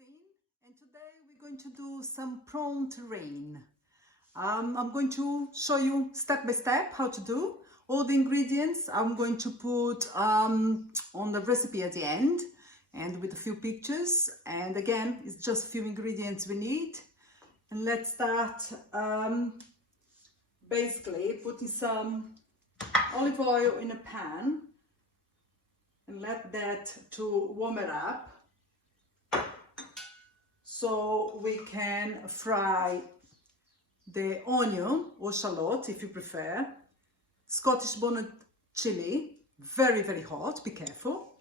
Christine, and today we're going to do some prawn terrine. I'm going to show you step by step how to do all the ingredients. I'm going to put on the recipe at the end and with a few pictures, and again it's just a few ingredients we need. And let's start basically putting some olive oil in a pan and let that to warm it up so we can fry the onion or shallot if you prefer, Scottish bonnet chili, very hot, be careful,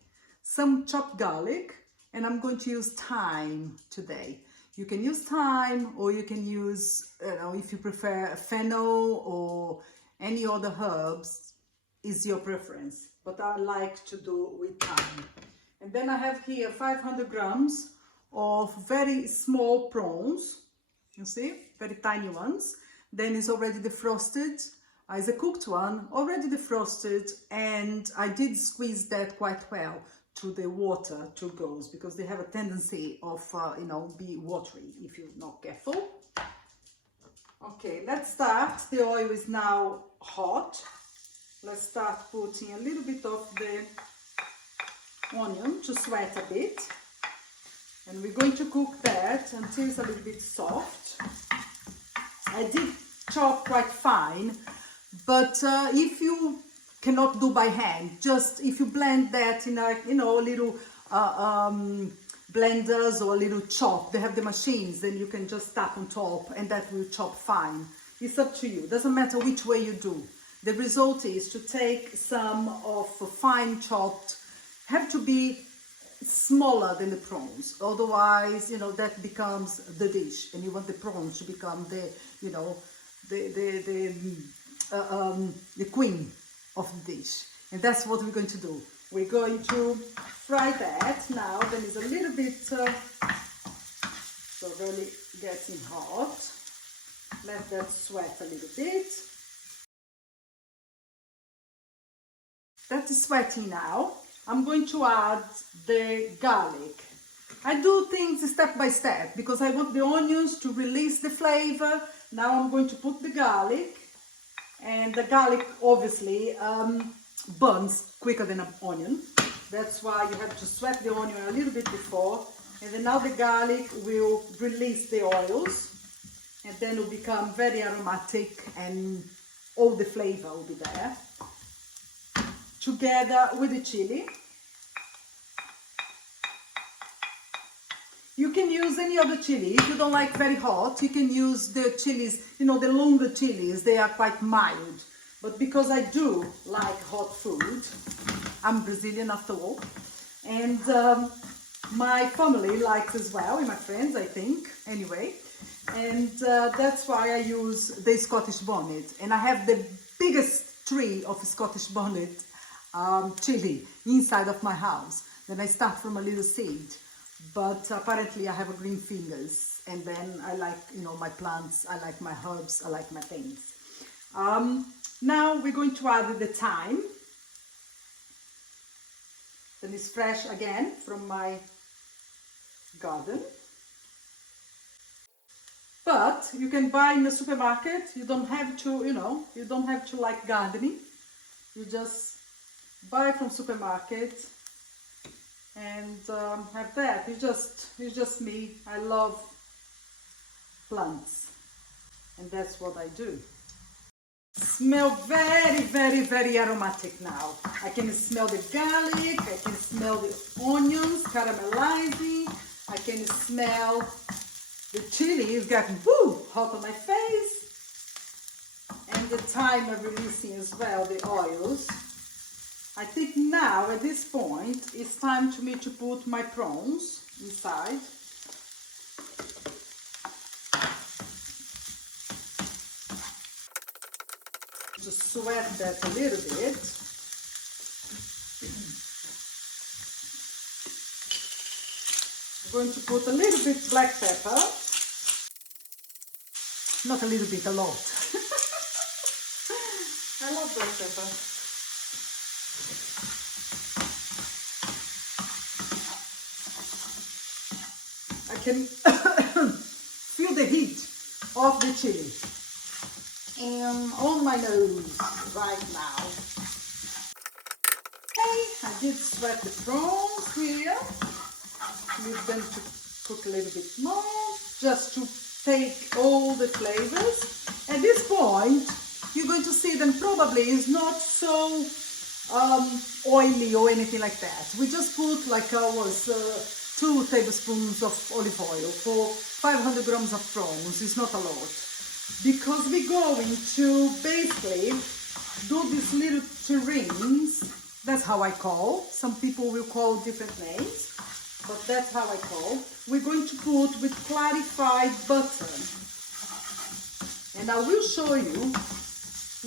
some chopped garlic, and I'm going to use thyme today. You can use thyme, or you can use, if you prefer fennel or any other herbs, is your preference, but I like to do with thyme. And then I have here 500 grams of very small prawns, you see, very tiny ones. Then it's already defrosted, is a cooked one, already defrosted, and I did squeeze that quite well to the water to goes, because they have a tendency of, be watery if you're not careful. Okay, let's start. The oil is now hot. Let's start putting a little bit of the onion to sweat a bit. And we're going to cook that until it's a little bit soft. I did chop quite fine, but if you cannot do by hand, just if you blend that in a, little blenders or a little chop, they have the machines, then you can just tap on top and that will chop fine. It's up to you, doesn't matter which way you do. The result is to take some of fine chopped, have to be smaller than the prawns, otherwise that becomes the dish, and you want the prawns to become the the queen of the dish, and that's what we're going to do. We're going to fry that now. Then it's a little bit so really getting hot. Let that sweat a little bit. That is sweating now. I'm going to add the garlic. I do things step by step because I want the onions to release the flavor. Now I'm going to put the garlic, and the garlic obviously burns quicker than an onion. That's why you have to sweat the onion a little bit before, and then now the garlic will release the oils, and then it will become very aromatic and all the flavor will be there, together with the chili. You can use any other chili. If you don't like very hot, you can use the chilies, the longer chilies, they are quite mild. But because I do like hot food, I'm Brazilian after all, and my family likes as well, and my friends, I think, anyway. And that's why I use the Scottish bonnet. And I have the biggest tree of Scottish bonnet chili inside of my house. Then I start from a little seed, but apparently I have a green fingers, and then I like my plants, I like my herbs, I like my things. Now we're going to add the thyme. Then it's fresh again from my garden, but you can buy in the supermarket. You don't have to you don't have to like gardening. You just buy from supermarket and have that. It's just me. I love plants, and that's what I do. Smell very aromatic now. I can smell the garlic, I can smell the onions caramelizing, I can smell the chili is getting hot on my face, and the thyme are releasing as well the oils. I think now at this point it's time for me to put my prawns inside. Just sweat that a little bit. I'm going to put a little bit black pepper. Not a little bit, a lot. I love black pepper. can feel the heat of the chili on my nose right now. Okay, I did sweat the prawns here. We're going to cook a little bit more, just to take all the flavors. At this point, you're going to see them probably is not so oily or anything like that. We just put like 2 tablespoons of olive oil for 500 grams of prawns. It's not a lot, because we're going to basically do these little terrines. That's how I call. Some people will call different names, but that's how I call. We're going to put with clarified butter, and I will show you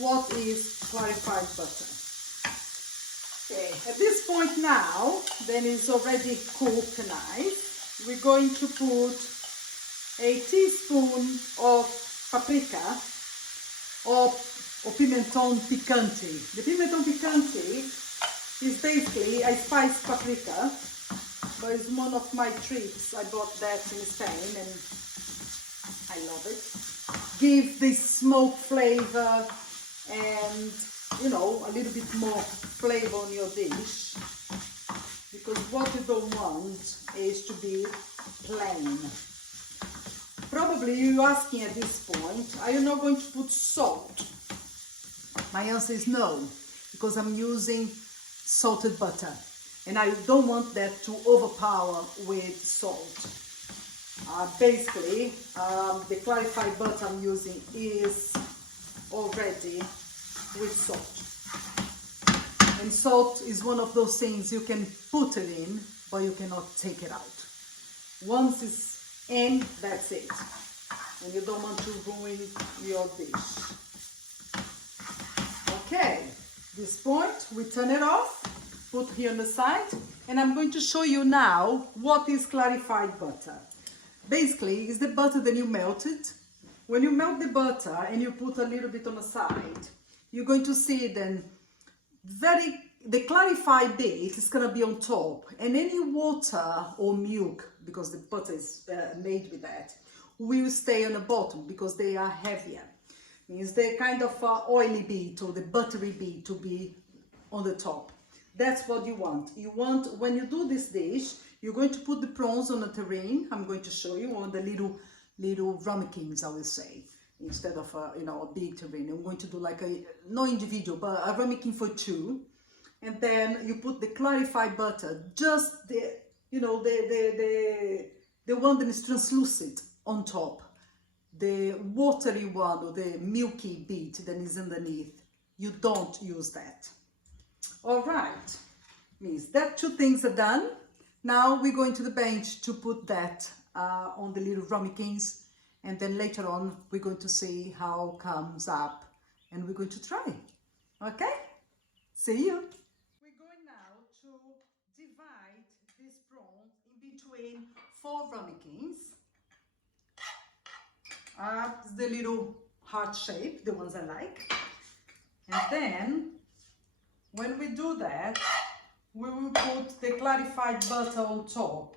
what is clarified butter. Okay, at this point now, then it's already cooked nice. We're going to put a teaspoon of paprika or pimentón picante. The pimentón picante is basically a spiced paprika, but it's one of my tricks. I bought that in Spain and I love it. Give this smoke flavor and, you know, a little bit more flavor on your dish, because what you don't want is to be plain. Probably you're asking at this point, are you not going to put salt? My answer is no, because I'm using salted butter and I don't want that to overpower with salt. Basically, the clarified butter I'm using is already with salt. And salt is one of those things you can put it in, but you cannot take it out. Once it's in, that's it. And you don't want to ruin your dish. Okay, this point, we turn it off, put here on the side, and I'm going to show you now what is clarified butter. Basically, it's the butter that you melted. When you melt the butter and you put a little bit on the side, you're going to see then the clarified bit is going to be on top, and any water or milk, because the butter is made with that, will stay on the bottom because they are heavier. Means the kind of oily bit or the buttery bit to be on the top. That's what you want. You want, when you do this dish, you're going to put the prawns on a terrine. I'm going to show you on the little ramekins, I will say, instead of you know, a big terrine. I'm going to do like a, no individual, but a ramekin for 2. And then you put the clarified butter, just the, you know, the one that is translucent on top. The watery one or the milky bit that is underneath, you don't use that. All right, means that 2 things are done. Now we're going to the bench to put that on the little ramekins, and then later on we're going to see how it comes up and we're going to try. Okay, see you. We're going now to divide this prawn in between 4 ramekins. The little heart shape, the ones I like. And then when we do that, we will put the clarified butter on top,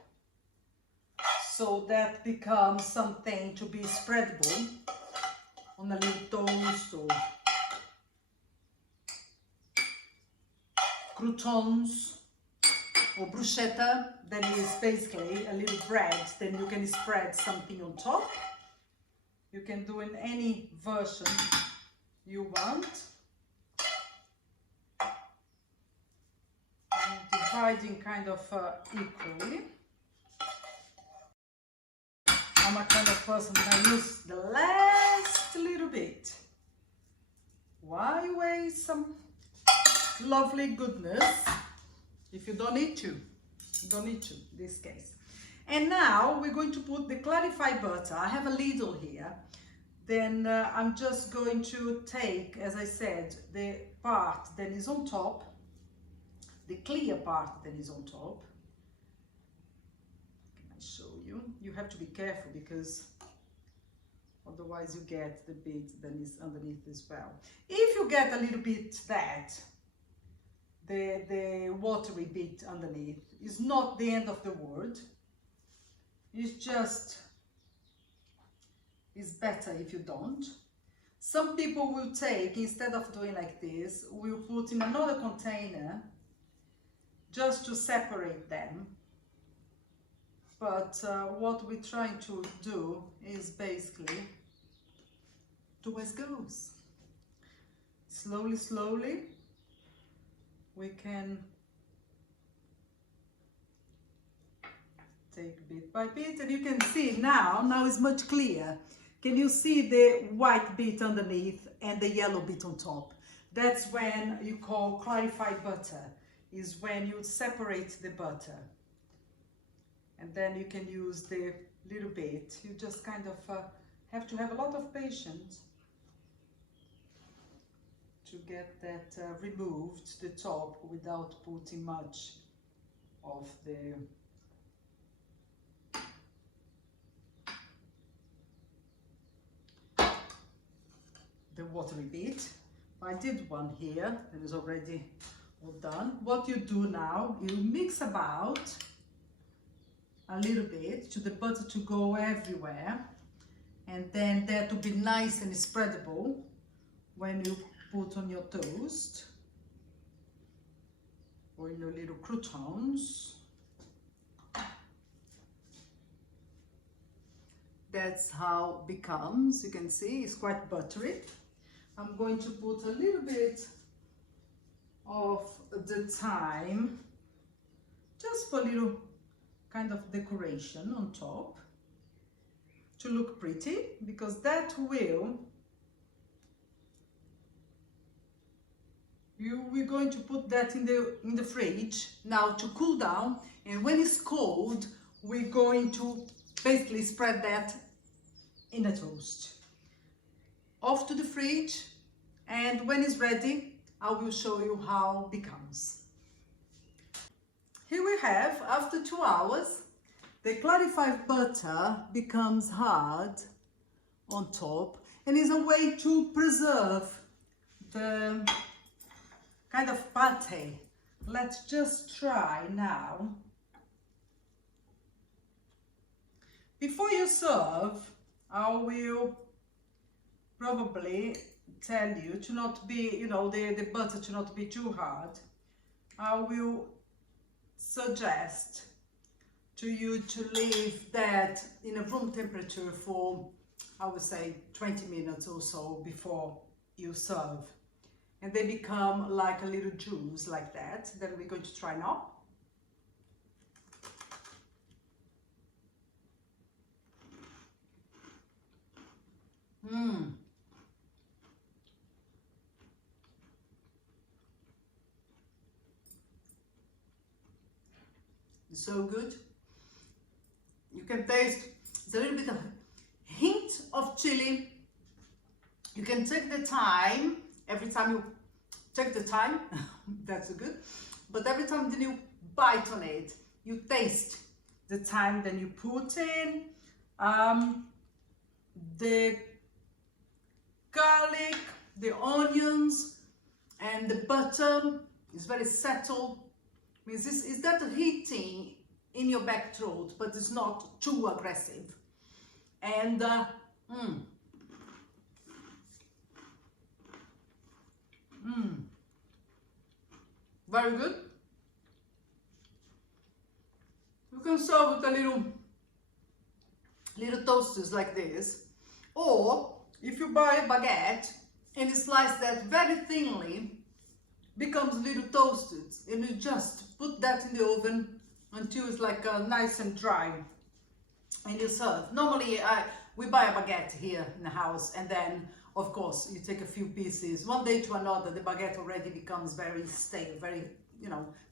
so that becomes something to be spreadable on a little toast or croutons or bruschetta. That is basically a little bread, then you can spread something on top. You can do in any version you want. And dividing kind of equally. I'm a kind of person that I use the last little bit. Why waste some lovely goodness if you don't need to? You don't need to in this case. And now we're going to put the clarified butter. I have a ladle here. Then I'm just going to take, as I said, the part that is on top, the clear part that is on top. Can I show you? You have to be careful because otherwise you get the bit that is underneath as well. If you get a little bit that, the watery bit underneath is not the end of the world. it's better if you don't. Some people will take, instead of doing like this, will put in another container just to separate them. But what we're trying to do is basically do as goes. Slowly, slowly, we can take bit by bit, and you can see now it's much clearer. Can you see the white bit underneath and the yellow bit on top? That's when you call clarified butter, is when you separate the butter. And then you can use the little bit. You just kind of have to have a lot of patience to get that removed, the top, without putting much of the watery bit. I did one here that is already all done. What you do now, you mix about a little bit to the butter to go everywhere, and then that to be nice and spreadable when you put on your toast or in your little croutons. That's how it becomes. You can see it's quite buttery. I'm going to put a little bit of the thyme, just for a little kind of decoration on top to look pretty, because that will, we're going to put that in the fridge now to cool down, and when it's cold we're going to basically spread that in a toast. Off to the fridge, and when it's ready I will show you how it becomes. Here we have, after 2 hours, the clarified butter becomes hard on top, and is a way to preserve the kind of pate. Let's just try now. Before you serve, I will probably tell you to not be, the butter to not be too hard. I will suggest to you to leave that in a room temperature for, I would say, 20 minutes or so before you serve. And they become like a little juice like that we're going to try now. It's so good. You can taste, it's a little bit of hint of chili. You can take the time, every time you take the time, that's good, but every time then you bite on it, you taste the thyme, then you put in the garlic, the onions, and the butter is very settled. Means it's that hitting in your back throat, but it's not too aggressive. And very good. You can serve with a little toasters like this, or if you buy a baguette and you slice that very thinly, becomes little toasted, and you just put that in the oven until it's like nice and dry, and you serve. Normally we buy a baguette here in the house, and then of course you take a few pieces. One day to another the baguette already becomes very stale, very,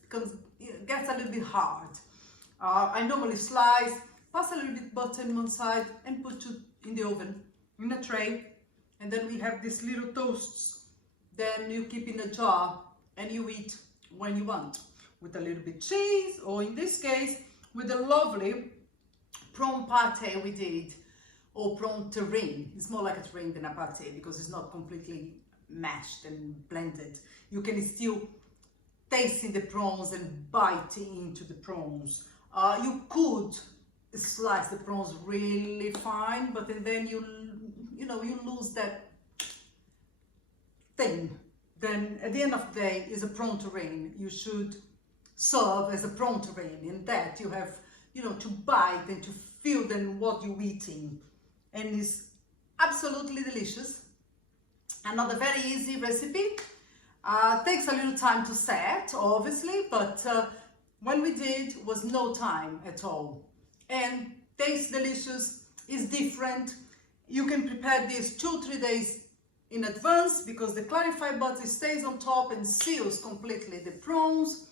gets a little bit hard. I normally slice, pass a little bit butter on one side, and put it in the oven in a tray, and then we have these little toasts. Then you keep in a jar and you eat when you want, with a little bit cheese, or in this case with a lovely prawn pate we did, or prawn terrine. It's more like a terrine than a pate because it's not completely mashed and blended. You can still taste in the prawns and bite into the prawns. You could slice the prawns really fine, but then you lose that thing. Then at the end of the day is a prawn terrine. You should serve as a prawn terrine. In that you have, to bite and to feel then what you're eating. And it's absolutely delicious. Another very easy recipe. Takes a little time to set, obviously, but when we did was no time at all. And tastes delicious, is different. You can prepare this 2-3 days in advance because the clarified butter stays on top and seals completely the prawns.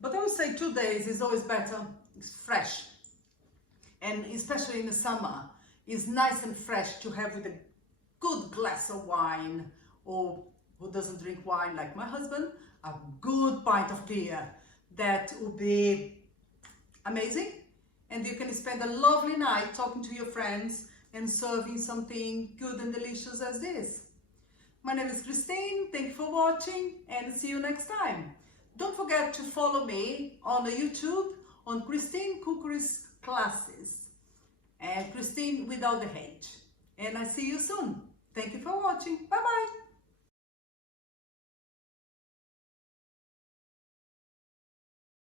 But I would say 2 days is always better. It's fresh. And especially in the summer, it's nice and fresh to have with a good glass of wine, or who doesn't drink wine like my husband, a good pint of beer. That would be amazing. And you can spend a lovely night talking to your friends and serving something good and delicious as this. My name is Christine, thank you for watching and see you next time. Don't forget to follow me on the YouTube on Christine Cookery's Classes, and Christine without the H. And I see you soon.